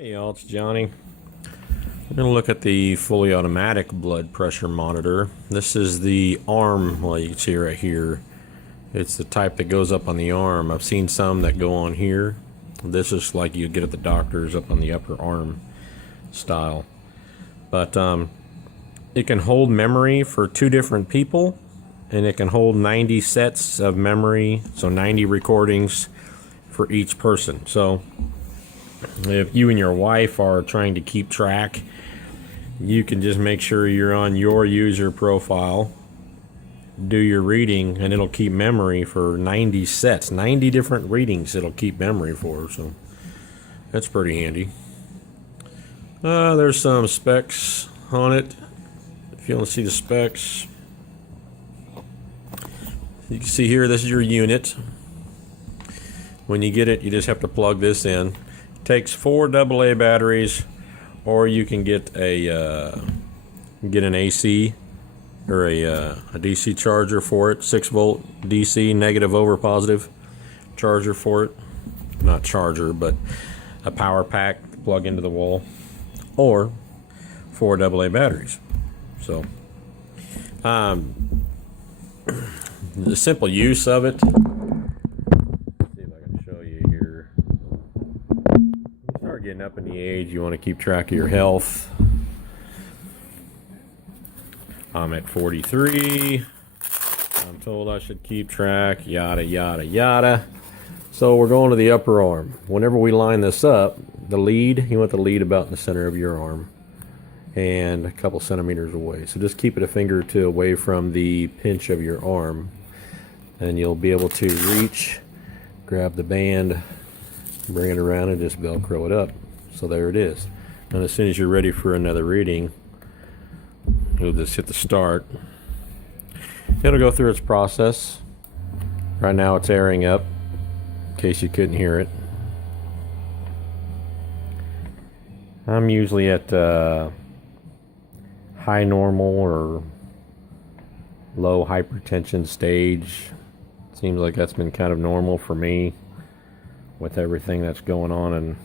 Hey y'all, it's Johnny. We're going to look at the fully automatic blood pressure monitor. This is the arm, well you can see right here. It's the type that goes up on the arm. I've seen some that go on here. This is like you get at the doctor's, up on the upper arm style. But it can hold memory for 2 different people, and it can hold 90 sets of memory, so 90 recordings for each person. So if you and your wife are trying to keep track, you can just make sure you're on your user profile, do your reading, and it'll keep memory for 90 sets, 90 different readings it'll keep memory for, so that's pretty handy. There's some specs on it. If you want to see the specs, you can see here, this is your unit. When you get it, you just have to plug this in. Takes 4 AA batteries, or you can get an AC or a DC charger for it, 6-volt DC, negative over positive charger for it. Not charger, but a power pack to plug into the wall, or 4 AA batteries. So the simple use of it, getting up in the age, you want to keep track of your health. I'm at 43. I'm told I should keep track, yada yada yada. So we're going to the upper arm. Whenever we line this up, the lead, you want the lead about in the center of your arm and a couple centimeters away. So just keep it a finger or 2 away from the pinch of your arm, and you'll be able to reach, grab the band, bring it around, and just Velcro it up. So there it is. And as soon as you're ready for another reading, you'll just hit the start. It'll go through its process. Right now it's airing up, in case you couldn't hear it. I'm usually at high normal or low hypertension stage. Seems like that's been kind of normal for me with everything that's going on in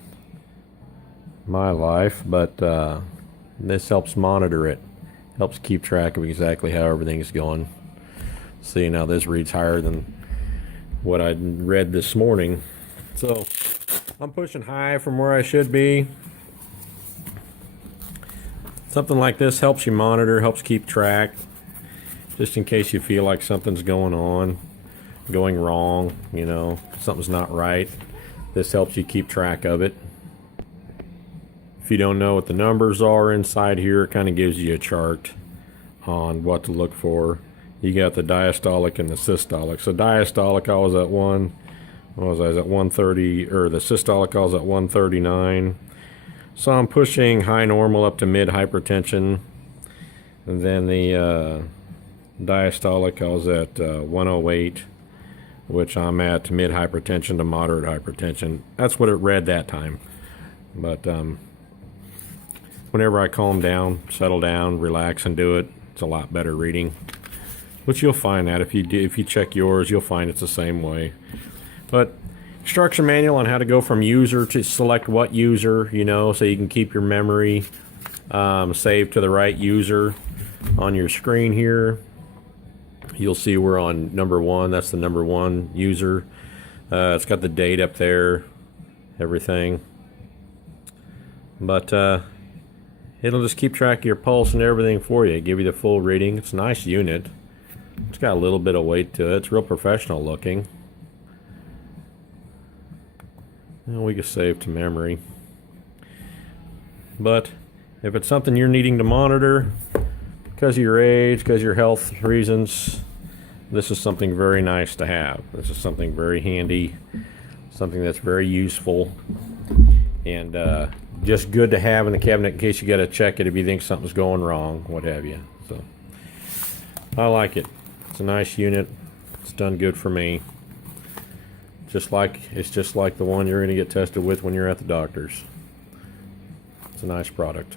my life, but this helps monitor it, helps keep track of exactly how everything's going. See, now this reads higher than what I read this morning, so I'm pushing high from where I should be. Something like this helps you monitor, helps keep track, just in case you feel like something's going on, going wrong, you know, something's not right. This helps you keep track of it. If you don't know what the numbers are inside here, it kind of gives you a chart on what to look for. You got the diastolic and the systolic. So diastolic, I was at 130, or the systolic, I was at 139. So I'm pushing high normal up to mid hypertension. And then the diastolic, I was at 108. Which I'm at mid hypertension to moderate hypertension. That's what it read that time. But whenever I calm down, settle down, relax, and do it, it's a lot better reading. Which you'll find that if you check yours, you'll find it's the same way. But instruction manual on how to go from user to select what user, you know, so you can keep your memory saved to the right user on your screen here. You'll see we're on number 1. That's the number 1 user. It's got the date up there, everything. But it'll just keep track of your pulse and everything for you. Give you the full reading. It's a nice unit. It's got a little bit of weight to it. It's real professional looking. And we can save to memory. But if it's something you're needing to monitor, because of your age, because of your health reasons, this is something very nice to have. This is something very handy, something that's very useful, and just good to have in the cabinet in case you got to check it if you think something's going wrong, what have you. So I like it. It's a nice unit. It's done good for me. It's just like the one you're going to get tested with when you're at the doctor's. It's a nice product.